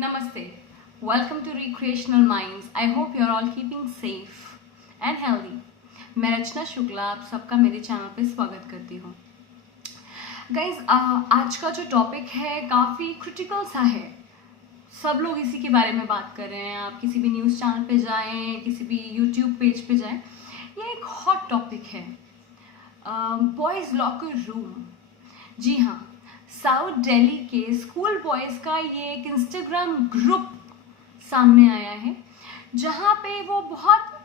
Namaste. Welcome to Recreational Minds. I hope you're all keeping safe and healthy. मैं रचना शुक्ला आप सबका मेरे channel पे स्वागत करती हूँ. गाइज आज का जो टॉपिक है काफ़ी क्रिटिकल सा है. सब लोग इसी के बारे में बात कर रहे हैं. आप किसी भी न्यूज़ चैनल पे जाएं, किसी भी यूट्यूब पेज पे जाएं, ये एक हॉट टॉपिक है. Boys locker room. जी हाँ, साउथ दिल्ली के स्कूल बॉयज़ का ये एक इंस्टाग्राम ग्रुप सामने आया है जहाँ पे वो बहुत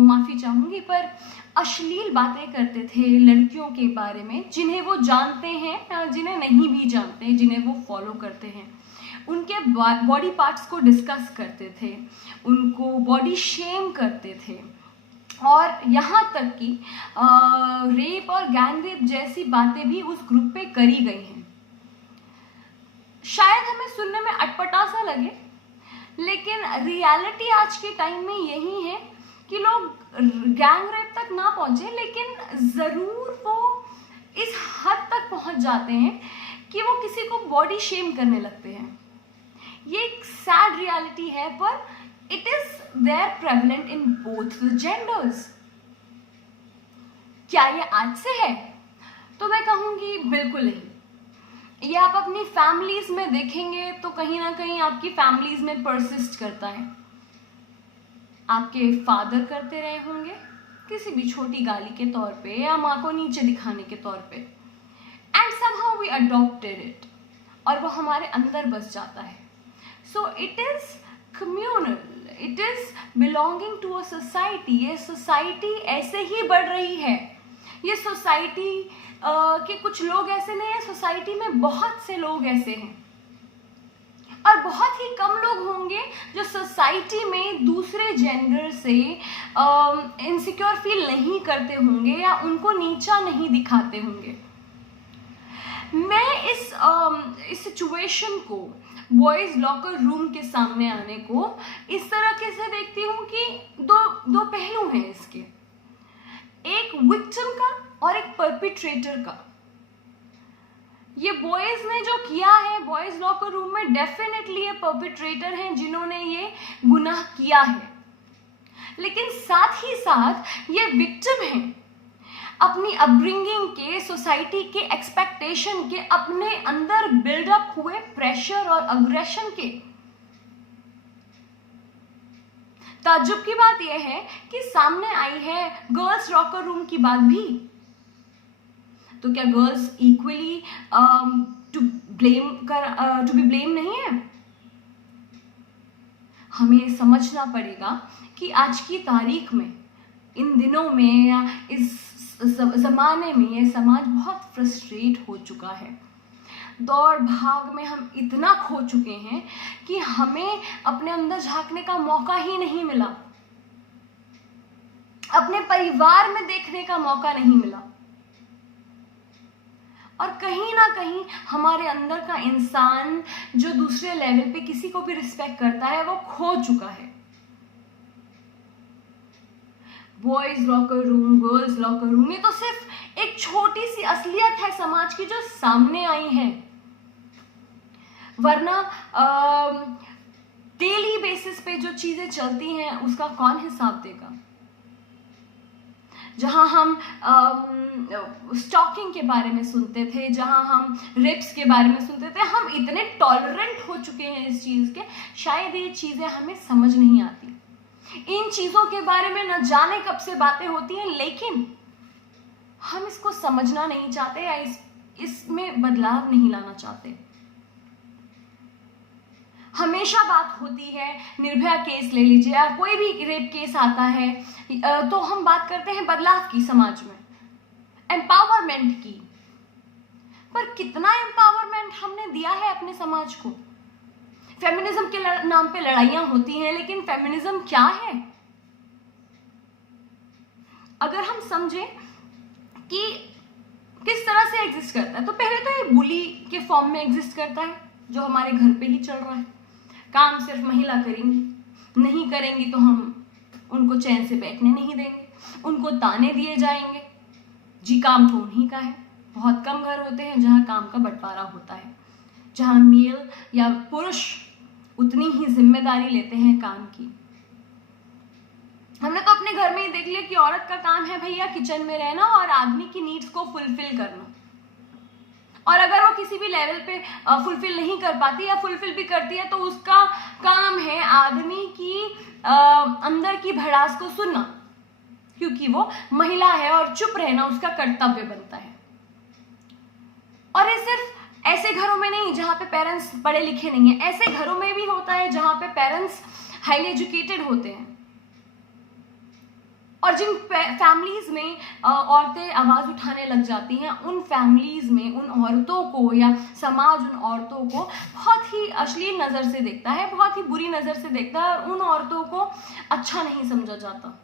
माफ़ी चाहूँगी पर अश्लील बातें करते थे लड़कियों के बारे में, जिन्हें वो जानते हैं, जिन्हें नहीं भी जानते, जिन्हें वो फॉलो करते हैं. उनके बॉडी पार्ट्स को डिस्कस करते थे, उनको बॉडी शेम करते थे और यहाँ तक कि रेप और गैंग रेप जैसी बातें भी उस ग्रुप पे करी गई हैं. शायद हमें सुनने में अटपटा सा लगे, लेकिन रियलिटी आज के टाइम में यही है कि लोग गैंग रेप तक ना पहुंचे, लेकिन ज़रूर वो इस हद तक पहुंच जाते हैं कि वो किसी को बॉडी शेम करने लगते हैं. ये एक सैड रियलिटी है, पर it is there prevalent in both the genders. क्या ये आज से है? तो मैं कहूँगी बिल्कुल नहीं. ये आप अपनी फैमिलीज में देखेंगे तो कहीं ना कहीं आपकी फैमिलीज में परसिस्ट करता है. आपके फादर करते रहे होंगे किसी भी छोटी गाली के तौर पे या माँ को नीचे दिखाने के तौर पे, and somehow we adopted it और वो हमारे अंदर बस जाता है. So it is communal, it is belonging to a society. ये सोसाइटी ऐसे ही बढ़ रही है. ये सोसाइटी के कुछ लोग ऐसे नहीं है, सोसाइटी में बहुत से लोग ऐसे हैं और बहुत ही कम लोग होंगे जो सोसाइटी में दूसरे जेंडर से इनसिक्योर फील नहीं करते होंगे या उनको नीचा नहीं दिखाते होंगे. मैं इस सिचुएशन को, बॉयज लॉकर रूम के सामने आने को इस तरह से देखती हूँ कि दो पहलू हैं इसके. एक विक्टिम का और एक परपिट्रेटर का. ये बॉयज ने जो किया है बॉयज लॉकर रूम में, डेफिनेटली ये परपिट्रेटर हैं जिन्होंने ये गुनाह किया है, लेकिन साथ ही साथ ये विक्टिम हैं अपनी अपब्रिंगिंग के, सोसाइटी के एक्सपेक्टेशन के, अपने अंदर बिल्डअप हुए प्रेशर और अग्रेशन के. ताज्जुब की बात यह है कि सामने आई है गर्ल्स लॉकर रूम की बात भी. तो क्या girls equally to be blame नहीं है? हमें समझना पड़ेगा कि आज की तारीख में, इन दिनों में या इस जमाने में ये समाज बहुत फ्रस्ट्रेट हो चुका है. दौड़ भाग में हम इतना खो चुके हैं कि हमें अपने अंदर झांकने का मौका ही नहीं मिला, अपने परिवार में देखने का मौका नहीं मिला, और कहीं ना कहीं हमारे अंदर का इंसान जो दूसरे लेवल पे किसी को भी रिस्पेक्ट करता है वो खो चुका है. Boys locker room, girls locker room, ये तो सिर्फ एक छोटी सी असलियत है समाज की जो सामने आई है, वरना डेली बेसिस पे जो चीजें चलती हैं उसका कौन हिसाब देगा. जहां हम स्टॉकिंग के बारे में सुनते थे, जहां हम रेप्स के बारे में सुनते थे, हम इतने टॉलरेंट हो चुके हैं इस चीज के, शायद ये चीजें हमें समझ नहीं आती. इन चीजों के बारे में न जाने कब से बातें होती हैं, लेकिन हम इसको समझना नहीं चाहते या इसमें बदलाव नहीं लाना चाहते. हमेशा बात होती है, निर्भया केस ले लीजिए या कोई भी रेप केस आता है तो हम बात करते हैं बदलाव की, समाज में एम्पावरमेंट की. पर कितना एम्पावरमेंट हमने दिया है अपने समाज को? फेमिनिज्म के नाम पे लड़ाइयां होती हैं, लेकिन फेमिनिज्म क्या है? अगर हम समझे कि किस तरह से एग्जिस्ट करता है, तो पहले तो ये बुली के फॉर्म में एग्जिस्ट करता है जो हमारे घर पे ही चल रहा है. काम सिर्फ महिला करेंगी, नहीं करेंगी तो हम उनको चैन से बैठने नहीं देंगे, उनको ताने दिए जाएंगे, जी काम तो उन्हीं का है. बहुत कम घर होते हैं जहाँ काम का बंटवारा होता है, जहाँ मेल या पुरुष उतनी ही जिम्मेदारी लेते हैं काम की। हमने तो अपने घर में ही देख लिया कि औरत का काम है भैया किचन में रहना और आदमी की नीड्स को फुलफिल करना, और अगर वो किसी भी लेवल पे फुलफिल नहीं कर पाती या फुलफिल भी करती है तो उसका काम है आदमी की अंदर की भड़ास को सुनना, क्योंकि वो महिला है और चुप रहना उसका कर्तव्य बनता है। और ये सिर्फ ऐसे घरों में नहीं जहाँ पे पेरेंट्स पढ़े लिखे नहीं है, ऐसे घरों में भी होता है जहाँ पे पेरेंट्स हाईली एजुकेटेड होते हैं। और जिन फैमिलीज में औरतें आवाज उठाने लग जाती हैं, उन फैमिलीज में उन औरतों को या समाज उन औरतों को बहुत ही अश्लील नज़र से देखता है, बहुत ही बुरी नज़र से देखता है, और उन औरतों को अच्छा नहीं समझा जाता।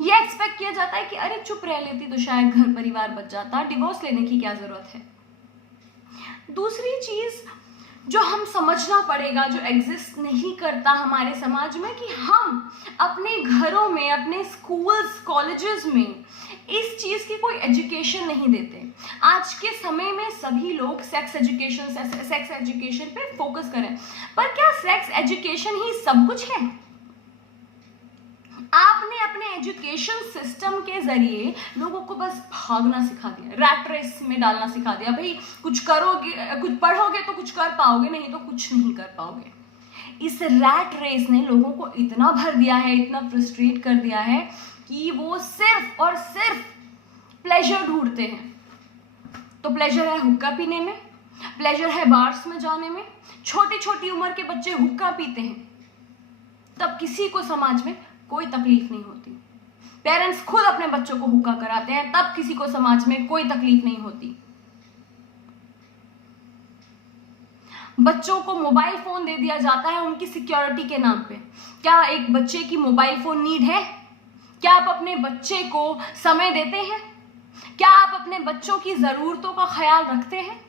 ये एक्सपेक्ट किया जाता है कि अरे चुप रह लेती तो शायद घर परिवार बच जाता, डिवोर्स लेने की क्या जरूरत है। दूसरी चीज जो हम समझना पड़ेगा, जो एग्जिस्ट नहीं करता हमारे समाज में, कि हम अपने घरों में, अपने स्कूल्स कॉलेजेस में इस चीज की कोई एजुकेशन नहीं देते। आज के समय में सभी लोग सेक्स एजुकेशन पे फोकस करें, पर क्या सेक्स एजुकेशन ही सब कुछ है? आपने अपने एजुकेशन सिस्टम के जरिए लोगों को बस भागना सिखा दिया, रैट रेस में डालना सिखा दिया। भाई कुछ करोगे, कुछ पढ़ोगे तो कुछ कर पाओगे, नहीं तो कुछ नहीं कर पाओगे। इस रैट रेस ने लोगों को इतना भर दिया है, इतना फ्रस्ट्रेट कर दिया है कि वो सिर्फ और सिर्फ प्लेजर ढूंढते हैं। तो प्लेजर है हुक्का पीने में, प्लेजर है बार्स में जाने में। छोटी छोटी उम्र के बच्चे हुक्का पीते हैं, तब किसी को समाज में कोई तकलीफ नहीं होती। पेरेंट्स खुद अपने बच्चों को हुक्का कराते हैं, तब किसी को समाज में कोई तकलीफ नहीं होती। बच्चों को मोबाइल फोन दे दिया जाता है उनकी सिक्योरिटी के नाम पे। क्या एक बच्चे की मोबाइल फोन नीड है? क्या आप अपने बच्चे को समय देते हैं? क्या आप अपने बच्चों की जरूरतों का ख्याल रखते हैं?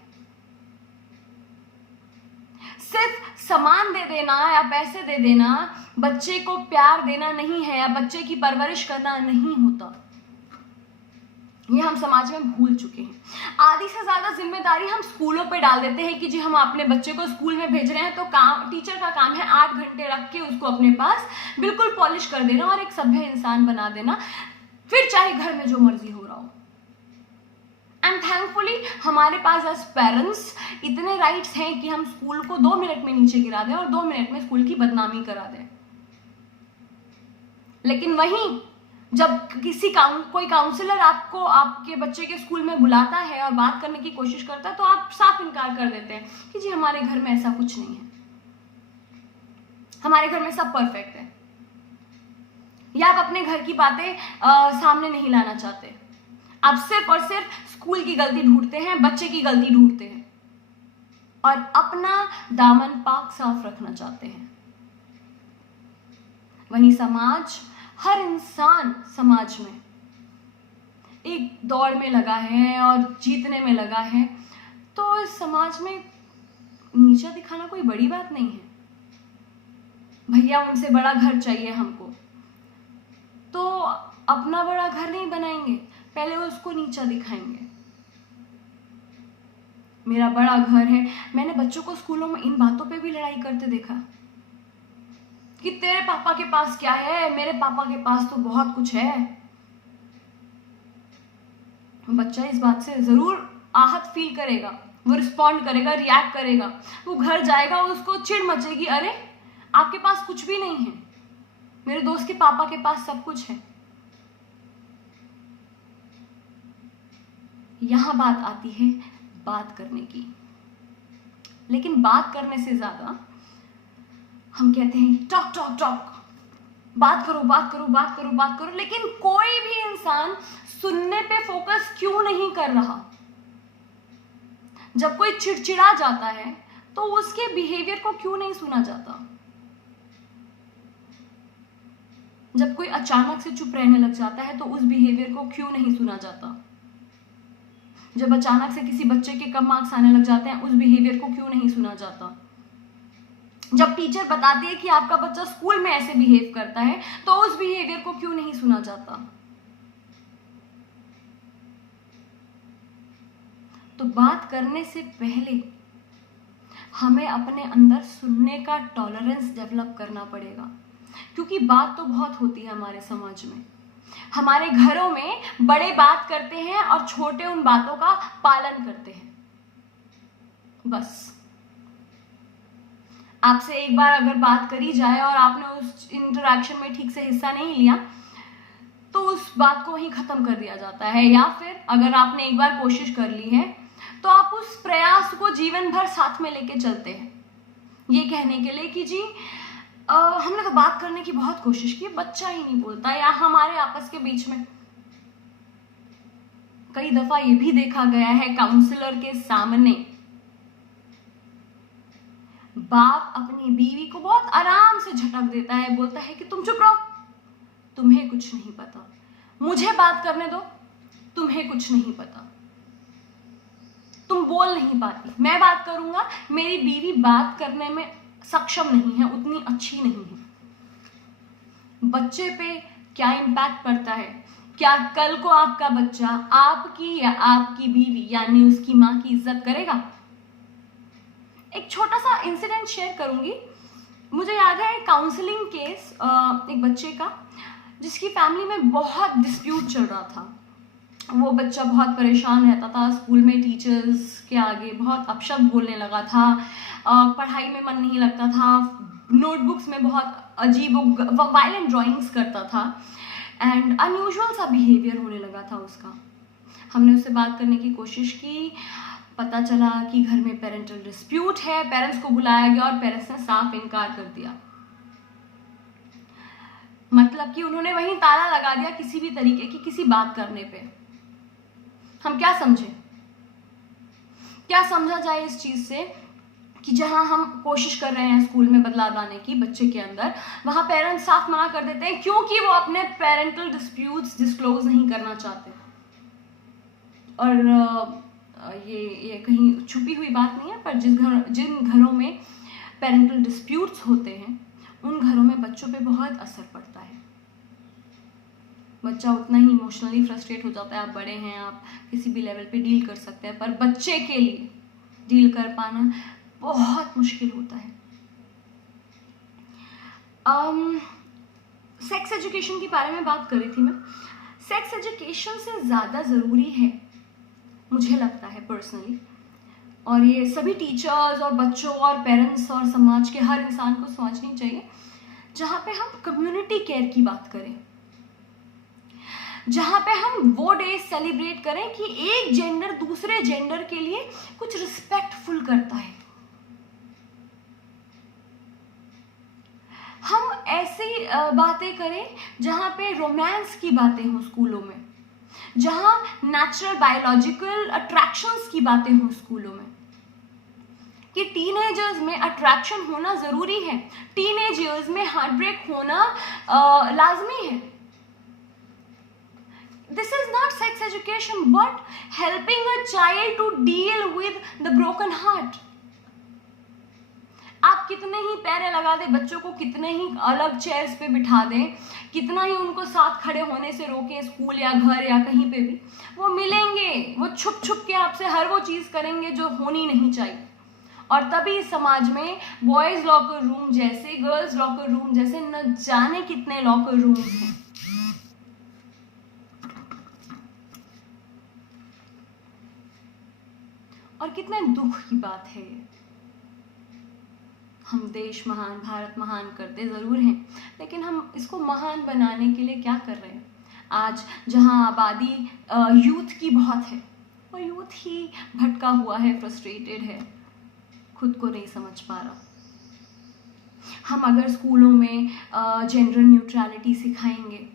सिर्फ सामान दे देना या पैसे दे देना बच्चे को प्यार देना नहीं है, या बच्चे की परवरिश करना नहीं होता। ये हम समाज में भूल चुके हैं। आधी से ज्यादा जिम्मेदारी हम स्कूलों पे डाल देते हैं कि जी हम अपने बच्चे को स्कूल में भेज रहे हैं, तो टीचर का काम है 8 घंटे रख के उसको अपने पास बिल्कुल पॉलिश कर देना और एक सभ्य इंसान बना देना, फिर चाहे घर में जो मर्जी हो रहा हो। एंड थैंकफुली हमारे पास एज पेरेंट्स इतने राइट्स हैं कि हम स्कूल को 2 मिनट में नीचे गिरा दें और 2 मिनट में स्कूल की बदनामी करा दें। लेकिन वहीं जब कोई काउंसलर आपको आपके बच्चे के स्कूल में बुलाता है और बात करने की कोशिश करता है, तो आप साफ इनकार कर देते हैं कि जी हमारे घर में ऐसा कुछ नहीं है, हमारे घर में सब परफेक्ट है। या आप अपने घर की बातें सामने नहीं लाना चाहते, आप सिर्फ और सिर्फ स्कूल की गलती ढूंढते हैं, बच्चे की गलती ढूंढते हैं और अपना दामन पाक साफ रखना चाहते हैं। वहीं समाज, हर इंसान समाज में एक दौड़ में लगा है और जीतने में लगा है, तो इस समाज में नीचा दिखाना कोई बड़ी बात नहीं है। भैया उनसे बड़ा घर चाहिए हमको, तो अपना बड़ा घर नहीं बनाएंगे, पहले उसको नीचा दिखाएंगे। मेरा बड़ा घर है। मैंने बच्चों को स्कूलों में इन बातों पे भी लड़ाई करते देखा कि तेरे पापा के पास क्या है, मेरे पापा के पास तो बहुत कुछ है। बच्चा इस बात से जरूर आहत फील करेगा, वो रिस्पॉन्ड करेगा, रिएक्ट करेगा। वो घर जाएगा, उसको चिढ़ मचेगी, अरे आपके पास कुछ भी नहीं है, मेरे दोस्त के पापा के पास सब कुछ है। यहां बात आती है बात करने की। लेकिन बात करने से ज्यादा हम कहते हैं टॉक टॉक टॉक, बात करो बात करो बात करो बात करो, लेकिन कोई भी इंसान सुनने पे फोकस क्यों नहीं कर रहा? जब कोई चिड़चिड़ा जाता है तो उसके बिहेवियर को क्यों नहीं सुना जाता? जब कोई अचानक से चुप रहने लग जाता है तो उस बिहेवियर को क्यों नहीं सुना जाता? जब अचानक से किसी बच्चे के कम मार्क्स आने लग जाते हैं, उस बिहेवियर को क्यों नहीं सुना जाता? जब टीचर बताती है कि आपका बच्चा स्कूल में ऐसे बिहेव करता है, तो उस बिहेवियर को क्यों नहीं सुना जाता? तो बात करने से पहले हमें अपने अंदर सुनने का टॉलरेंस डेवलप करना पड़ेगा, क्योंकि बात तो बहुत होती है हमारे समाज में। हमारे घरों में बड़े बात करते हैं और छोटे उन बातों का पालन करते हैं। बस आपसे एक बार अगर बात करी जाए और आपने उस इंटरेक्शन में ठीक से हिस्सा नहीं लिया तो उस बात को वहीं खत्म कर दिया जाता है, या फिर अगर आपने एक बार कोशिश कर ली है तो आप उस प्रयास को जीवन भर साथ में लेके चलते हैं, ये कहने के लिए कि जी हमने तो बात करने की बहुत कोशिश की, बच्चा ही नहीं बोलता, या हमारे आपस के बीच में। कई दफा ये भी देखा गया है काउंसलर के सामने बाप अपनी बीवी को बहुत आराम से झटक देता है, बोलता है कि तुम चुप रहो, तुम्हें कुछ नहीं पता, मुझे बात करने दो, तुम्हें कुछ नहीं पता, तुम बोल नहीं पाती, मैं बात करूंगा, मेरी बीवी बात करने में सक्षम नहीं है, उतनी अच्छी नहीं है। बच्चे पे क्या इम्पैक्ट पड़ता है? क्या कल को आपका बच्चा आपकी या आपकी बीवी यानी उसकी माँ की इज्जत करेगा? एक छोटा सा इंसिडेंट शेयर करूंगी। मुझे याद है काउंसलिंग केस एक बच्चे का, जिसकी फैमिली में बहुत डिस्प्यूट चल रहा था। वो बच्चा बहुत परेशान रहता था, स्कूल में टीचर्स के आगे बहुत अपशब्द बोलने लगा था, पढ़ाई में मन नहीं लगता था, नोटबुक्स में बहुत अजीब वायलेंट ड्राइंग्स करता था एंड अनयूजुअल सा बिहेवियर होने लगा था उसका। हमने उससे बात करने की कोशिश की, पता चला कि घर में पेरेंटल डिस्प्यूट है, पेरेंट्स को बुलाया गया और पेरेंट्स ने साफ इनकार कर दिया। मतलब कि उन्होंने वहीं ताला लगा दिया किसी भी तरीके की किसी बात करने पे। हम क्या समझे, क्या समझा जाए इस चीज से कि जहां हम कोशिश कर रहे हैं स्कूल में बदलाव लाने की बच्चे के अंदर, वहां पेरेंट्स साफ मना कर देते हैं क्योंकि वो अपने पेरेंटल डिस्प्यूट्स डिस्क्लोज नहीं करना चाहते। और ये कहीं छुपी हुई बात नहीं है, पर जिन घरों में पेरेंटल डिस्प्यूट्स होते हैं उन घरों में बच्चों पे बहुत असर पड़ता है। बच्चा उतना ही इमोशनली फ्रस्ट्रेट हो जाता है। आप बड़े हैं, आप किसी भी लेवल पे डील कर सकते हैं, पर बच्चे के लिए डील कर पाना बहुत मुश्किल होता है। सेक्स एजुकेशन के बारे में बात कर रही थी मैं। सेक्स एजुकेशन से ज़्यादा ज़रूरी है मुझे लगता है पर्सनली, और ये सभी टीचर्स और बच्चों और पेरेंट्स और समाज के हर इंसान को समझनी चाहिए, जहाँ पे हम कम्युनिटी केयर की बात करें, जहाँ पे हम वो डे सेलिब्रेट करें कि एक जेंडर दूसरे जेंडर के लिए कुछ रिस्पेक्टफुल करता है। हम ऐसी बातें करें जहाँ पे रोमांस की बातें हों स्कूलों में, जहाँ नेचुरल बायोलॉजिकल अट्रैक्शंस की बातें हों स्कूलों में, कि टीनेजर्स में अट्रैक्शन होना जरूरी है, टीनेज ईयर्स में हार्ट ब्रेक होना लाजमी है। This is not sex education but helping a child to deal with the broken heart. आप कितने ही पैरे लगा दें बच्चों को, कितने ही अलग चेयर्स पे बिठा दें, कितना ही उनको साथ खड़े होने से रोकें स्कूल या घर या कहीं पे भी, वो मिलेंगे, वो छुप छुप के आपसे हर वो चीज़ करेंगे जो होनी नहीं चाहिए। और तभी समाज में बॉयज लॉकर रूम जैसे, गर्ल्स लॉकर रूम जैसे न जाने कितने लॉकर रूम्स हैं। और कितने दुख की बात है ये। हम देश महान, भारत महान करते ज़रूर हैं, लेकिन हम इसको महान बनाने के लिए क्या कर रहे हैं? आज जहां आबादी यूथ की बहुत है, वो यूथ ही भटका हुआ है, फ्रस्ट्रेटेड है, खुद को नहीं समझ पा रहा। हम अगर स्कूलों में जेंडर न्यूट्रलिटी सिखाएंगे,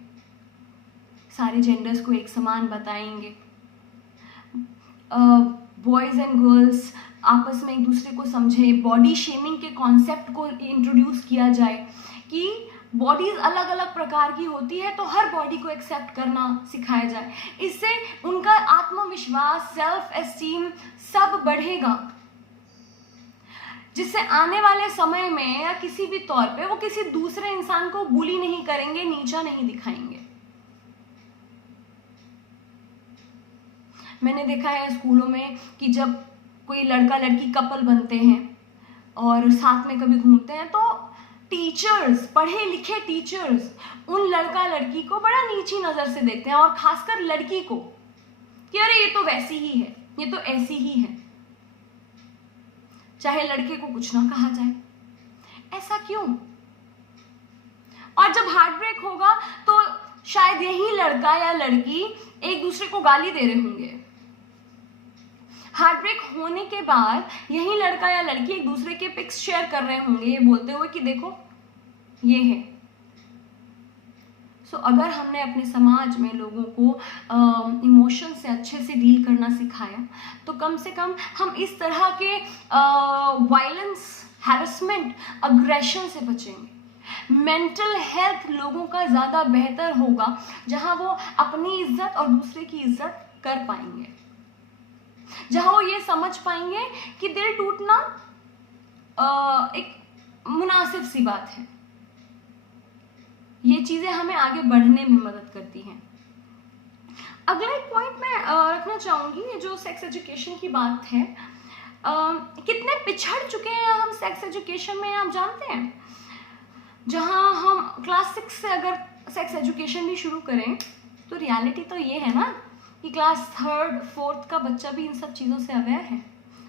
सारे जेंडर्स को एक समान बताएंगे, बॉयज़ एंड गर्ल्स आपस में एक दूसरे को समझे, बॉडी शेमिंग के कॉन्सेप्ट को इंट्रोड्यूस किया जाए कि बॉडीज अलग अलग प्रकार की होती है तो हर बॉडी को एक्सेप्ट करना सिखाया जाए, इससे उनका आत्मविश्वास, सेल्फ एस्टीम सब बढ़ेगा, जिससे आने वाले समय में या किसी भी तौर पे वो किसी दूसरे इंसान को बुली नहीं करेंगे, नीचा नहीं दिखाएंगे। मैंने देखा है स्कूलों में कि जब कोई लड़का लड़की कपल बनते हैं और साथ में कभी घूमते हैं, तो टीचर्स, पढ़े लिखे टीचर्स उन लड़का लड़की को बड़ा नीची नज़र से देखते हैं, और खासकर लड़की को, कि अरे ये तो वैसी ही है, ये तो ऐसी ही है, चाहे लड़के को कुछ ना कहा जाए। ऐसा क्यों? और जब हार्ट ब्रेक होगा तो शायद यही लड़का या लड़की एक दूसरे को गाली दे रहे होंगे। हार्ट ब्रेक होने के बाद यही लड़का या लड़की एक दूसरे के पिक्स शेयर कर रहे होंगे, ये बोलते हुए कि देखो ये है। सो अगर हमने अपने समाज में लोगों को इमोशन से अच्छे से डील करना सिखाया, तो कम से कम हम इस तरह के वायलेंस, हैरेसमेंट, अग्रेशन से बचेंगे। मेंटल हेल्थ लोगों का ज़्यादा बेहतर होगा, जहां वो अपनी इज्जत और दूसरे की इज्जत कर पाएंगे, जहां वो ये समझ पाएंगे कि दिल टूटना एक मुनासिब सी बात है। ये चीज़ें हमें आगे बढ़ने में मदद करती हैं। अगला एक पॉइंट मैं रखना चाहूँगी, ये जो सेक्स एजुकेशन की बात है, कितने पिछड़ चुके हैं हम सेक्स एजुकेशन में, आप जानते हैं? जहाँ हम क्लास 6 से अगर सेक्स एजुकेशन भी शुरू करें, तो रियलिटी तो ये है ना कि क्लास 3rd 4th का बच्चा भी इन सब चीज़ों से अवेयर है।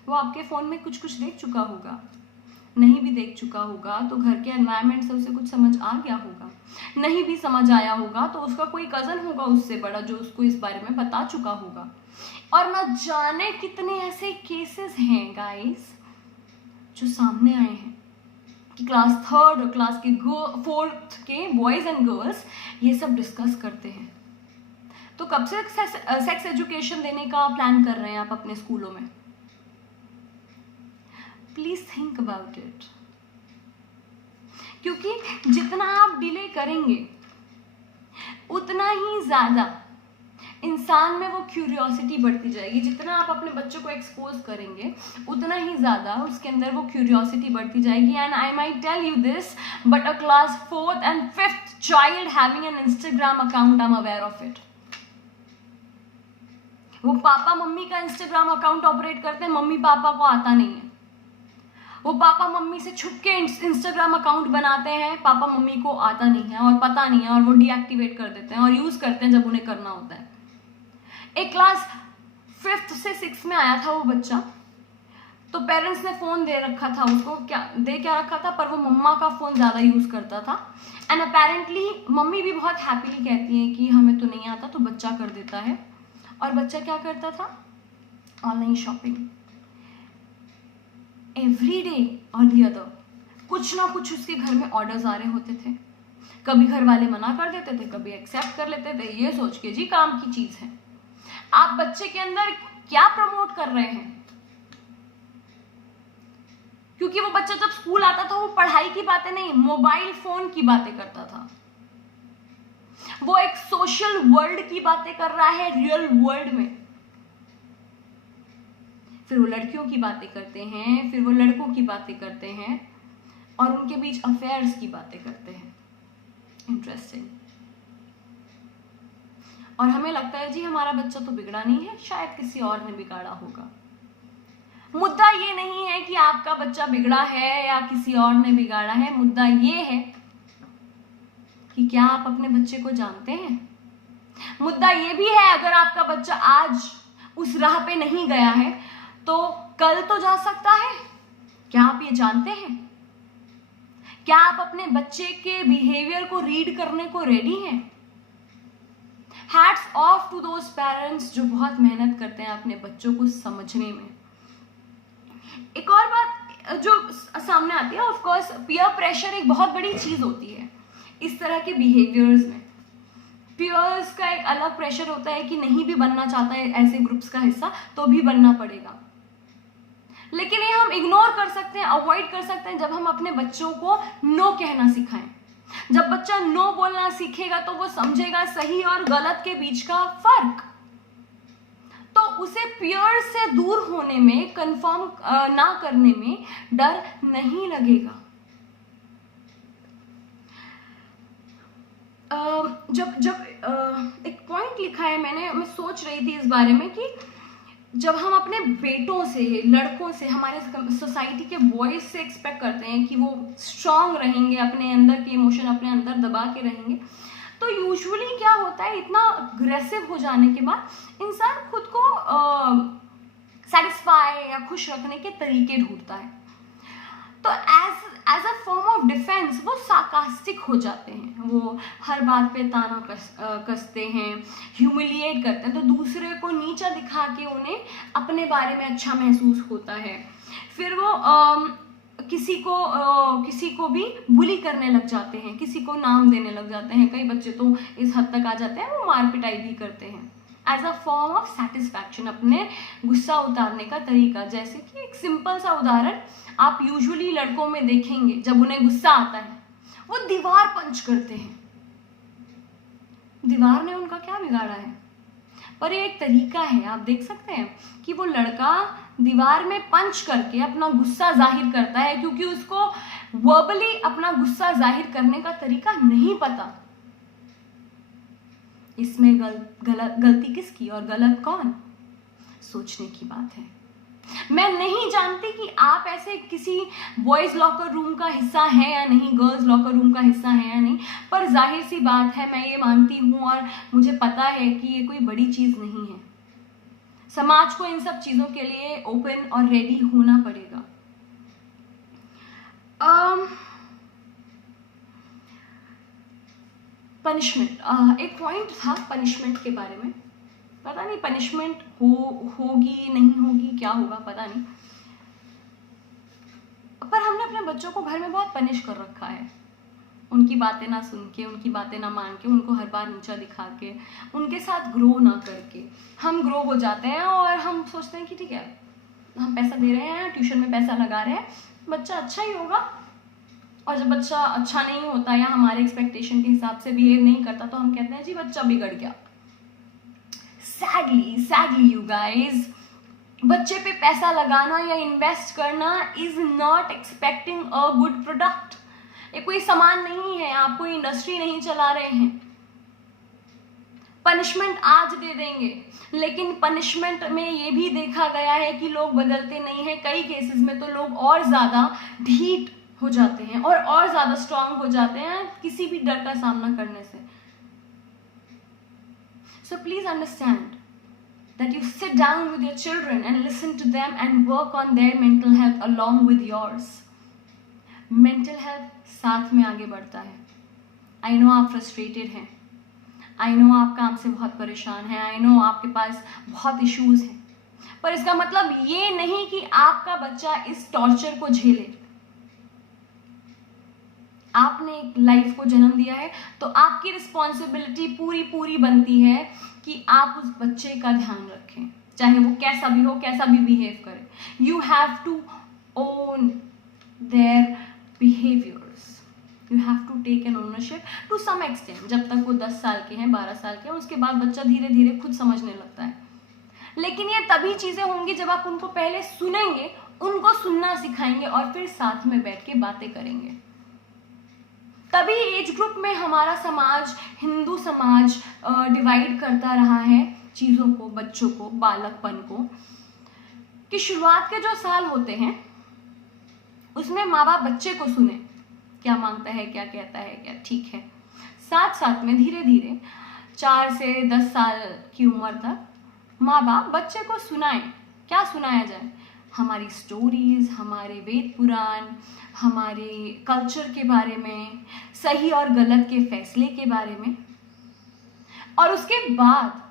वो आपके फ़ोन में कुछ कुछ देख चुका होगा, नहीं भी देख चुका होगा तो घर के एनवायरनमेंट से उसे कुछ समझ आ गया होगा, नहीं भी समझ आया होगा तो उसका कोई कज़न होगा उससे बड़ा जो उसको इस बारे में बता चुका होगा। और न जाने कितने ऐसे केसेस हैं गाइस जो सामने आए हैं कि क्लास 3rd और क्लास के 4th के बॉयज़ एंड गर्ल्स ये सब डिस्कस करते हैं। तो कब से सेक्स एजुकेशन देने का प्लान कर रहे हैं आप अपने स्कूलों में? प्लीज थिंक अबाउट इट, क्योंकि जितना आप डिले करेंगे उतना ही ज़्यादा इंसान में वो क्यूरियोसिटी बढ़ती जाएगी। जितना आप अपने बच्चों को एक्सपोज करेंगे उतना ही ज़्यादा उसके अंदर वो क्यूरियोसिटी बढ़ती जाएगी। And I might tell you this, but a class 4th and 5th child having an Instagram account, I'm aware of it. वो पापा मम्मी का इंस्टाग्राम अकाउंट ऑपरेट करते हैं, मम्मी पापा को आता नहीं है। वो पापा मम्मी से छुप के इंस्टाग्राम अकाउंट बनाते हैं, पापा मम्मी को आता नहीं है और पता नहीं है, और वो डीएक्टिवेट कर देते हैं और यूज़ करते हैं जब उन्हें करना होता है। एक क्लास 5th से 6th में आया था वो बच्चा, तो पेरेंट्स ने फ़ोन दे रखा था उसको, क्या रखा था, पर वो मम्मा का फ़ोन ज़्यादा यूज़ करता था। एंड अपेरेंटली मम्मी भी बहुत हैप्पीली कहती हैं कि हमें तो नहीं आता, तो बच्चा कर देता है। और बच्चा क्या करता था? Online shopping. एवरी डे और दी अदर कुछ ना कुछ उसके घर में ऑर्डर्स आ रहे होते थे। कभी घर वाले मना कर देते थे, कभी एक्सेप्ट कर लेते थे, ये सोच के जी काम की चीज़ है। आप बच्चे के अंदर क्या प्रमोट कर रहे हैं? क्योंकि वो बच्चा जब स्कूल आता था वो पढ़ाई की बातें नहीं, मोबाइल फोन की बातें करता था। वो एक सोशल वर्ल्ड की बातें कर रहा है रियल वर्ल्ड में। फिर वो लड़कियों की बातें करते हैं, फिर वो लड़कों की बातें करते हैं और उनके बीच अफेयर्स की बातें करते हैं। इंटरेस्टिंग। और हमें लगता है जी हमारा बच्चा तो बिगड़ा नहीं है, शायद किसी और ने बिगाड़ा होगा। मुद्दा ये नहीं है कि आपका बच्चा बिगड़ा है या किसी और ने बिगाड़ा है, मुद्दा ये है कि क्या आप अपने बच्चे को जानते हैं। मुद्दा ये भी है अगर आपका बच्चा आज उस राह पे नहीं गया है तो कल तो जा सकता है। क्या आप ये जानते हैं? क्या आप अपने बच्चे के बिहेवियर को रीड करने को रेडी हैं? Hats off to those parents जो बहुत मेहनत करते हैं अपने बच्चों को समझने में। एक और बात जो सामने आती है, ऑफ कोर्स पीयर प्रेशर एक बहुत बड़ी चीज होती है इस तरह के बिहेवियर्स में। पीयर्स का एक अलग प्रेशर होता है कि नहीं भी बनना चाहता है ऐसे ग्रुप्स का हिस्सा तो भी बनना पड़ेगा, लेकिन ये हम इग्नोर कर सकते हैं, अवॉइड कर सकते हैं जब हम अपने बच्चों को नो कहना सिखाएं। जब बच्चा नो बोलना सीखेगा तो वो समझेगा सही और गलत के बीच का फर्क, तो उसे पीयर से दूर होने में, कंफर्म ना करने में डर नहीं लगेगा। जब एक पॉइंट लिखा है मैंने, मैं सोच रही थी इस बारे में कि जब हम अपने बेटों से, लड़कों से, हमारे सोसाइटी के बॉयज से एक्सपेक्ट करते हैं कि वो स्ट्रांग रहेंगे, अपने अंदर के इमोशन अपने अंदर दबा के रहेंगे, तो यूजुअली क्या होता है, इतना अग्रेसिव हो जाने के बाद इंसान खुद को सेटिस्फाई या खुश रखने के तरीके ढूंढता है। तो as a form of defence वो सार्कास्टिक हो जाते हैं, वो हर बात पे ताना कसते हैं, ह्यूमिलिएट करते हैं, तो दूसरे को नीचा दिखा के उन्हें अपने बारे में अच्छा महसूस होता है। फिर वो किसी को भी बुली करने लग जाते हैं, किसी को नाम देने लग जाते हैं। कई बच्चे तो इस हद तक आ जाते हैं वो मार पिटाई भी करते हैं as a form of satisfaction, अपने गुस्सा उतारने का तरीका। जैसे कि एक सिंपल सा उदाहरण आप यूजुअली लड़कों में देखेंगे, जब उन्हें गुस्सा आता है वो दीवार पंच करते हैं। दीवार ने उनका क्या बिगाड़ा है, पर ये एक तरीका है। आप देख सकते हैं कि वो लड़का दीवार में पंच करके अपना गुस्सा जाहिर करता है, क्योंकि उसको वर्बली अपना गुस्सा जाहिर करने का तरीका नहीं पता। इसमें गलती किसकी और गलत कौन, सोचने की बात है। मैं नहीं जानती कि आप ऐसे किसी बॉयज लॉकर रूम का हिस्सा है या नहीं, गर्ल्स लॉकर रूम का हिस्सा है या नहीं, पर जाहिर सी बात है, मैं ये मानती हूँ और मुझे पता है कि ये कोई बड़ी चीज नहीं है। समाज को इन सब चीजों के लिए ओपन और रेडी होना पड़ेगा। पनिशमेंट, एक पॉइंट था पनिशमेंट के बारे में, पता नहीं पनिशमेंट होगी नहीं होगी, क्या होगा पता नहीं, पर हमने अपने बच्चों को घर में बहुत पनिश कर रखा है। उनकी बातें ना सुन के, उनकी बातें ना मान के, उनको हर बार नीचा दिखा के, उनके साथ ग्रो ना करके हम ग्रो हो जाते हैं और हम सोचते हैं कि ठीक है, हम पैसा दे रहे हैं, ट्यूशन में पैसा लगा रहे हैं, बच्चा अच्छा ही होगा। और जब बच्चा अच्छा नहीं होता या हमारे एक्सपेक्टेशन के हिसाब से बिहेव नहीं करता, तो हम कहते हैं जी बच्चा बिगड़ गया। सैडली यू गाइज, बच्चे पे पैसा लगाना या इन्वेस्ट करना is not expecting a good product. ये कोई सामान नहीं है, आप कोई इंडस्ट्री नहीं चला रहे हैं। पनिशमेंट आज दे देंगे, लेकिन पनिशमेंट में ये भी देखा गया है कि लोग बदलते नहीं हैं। कई केसेस में तो लोग और ज्यादा ढीठ हो जाते हैं और ज्यादा स्ट्रांग हो जाते हैं किसी भी डर का सामना करने से। So please understand that you sit down with your children and listen to them and work on their mental health along with yours. Mental health साथ में आगे बढ़ता है। I know आप फ्रस्ट्रेटेड हैं, I know आप काम से बहुत परेशान हैं, I know आपके पास बहुत इश्यूज हैं, पर इसका मतलब ये नहीं कि आपका बच्चा इस टॉर्चर को झेले। आपने एक लाइफ को जन्म दिया है, तो आपकी रिस्पॉन्सिबिलिटी पूरी बनती है कि आप उस बच्चे का ध्यान रखें, चाहे वो कैसा भी हो, कैसा भी बिहेव करे। You have to own their behaviours, you have to take an ownership to some extent. जब तक वो 10 साल के हैं, 12 साल के हैं, उसके बाद बच्चा धीरे धीरे खुद समझने लगता है। लेकिन ये तभी चीजें होंगी जब आप उनको पहले सुनेंगे, उनको सुनना सिखाएंगे और फिर साथ में बैठ के बातें करेंगे। तभी एज ग्रुप में हमारा समाज, हिंदू समाज डिवाइड करता रहा है चीज़ों को, बच्चों को, बालकपन को, कि शुरुआत के जो साल होते हैं उसमें माँ बाप बच्चे को सुने, क्या मांगता है, क्या कहता है, क्या ठीक है। साथ साथ में धीरे धीरे 4 से 10 साल की उम्र तक माँ बाप बच्चे को सुनाएं। क्या सुनाया जाए? हमारी स्टोरीज, हमारे वेद पुराण, हमारे कल्चर के बारे में, सही और गलत के फैसले के बारे में। और उसके बाद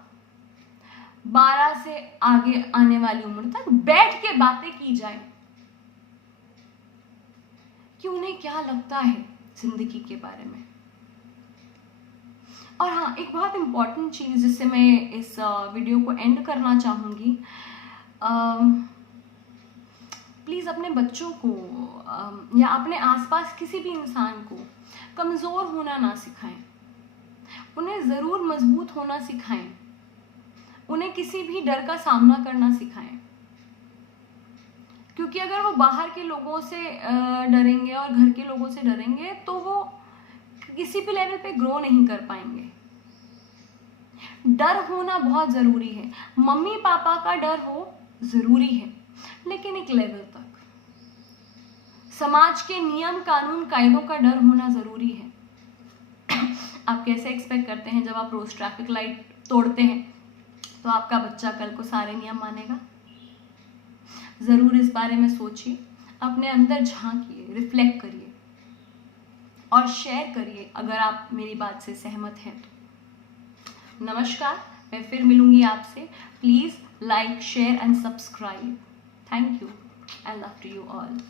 12 से आगे आने वाली उम्र तक बैठ के बातें की जाए कि उन्हें क्या लगता है जिंदगी के बारे में। और हाँ, एक बहुत इंपॉर्टेंट चीज जिससे मैं इस वीडियो को एंड करना चाहूंगी, प्लीज़ अपने बच्चों को या अपने आसपास किसी भी इंसान को कमज़ोर होना ना सिखाएं। उन्हें ज़रूर मजबूत होना सिखाएं, उन्हें किसी भी डर का सामना करना सिखाएं, क्योंकि अगर वो बाहर के लोगों से डरेंगे और घर के लोगों से डरेंगे तो वो किसी भी लेवल पे ग्रो नहीं कर पाएंगे। डर होना बहुत ज़रूरी है, मम्मी पापा का डर हो ज़रूरी है, लेकिन एक लेवल तक। समाज के नियम कानून कायदों का डर होना ज़रूरी है। आप कैसे एक्सपेक्ट करते हैं जब आप रोज ट्रैफिक लाइट तोड़ते हैं तो आपका बच्चा कल को सारे नियम मानेगा? ज़रूर इस बारे में सोचिए, अपने अंदर झांकिए, रिफ्लेक्ट करिए और शेयर करिए अगर आप मेरी बात से सहमत हैं तो। नमस्कार, मैं फिर मिलूंगी आपसे। Please like, share and subscribe. Thank you and love to you all.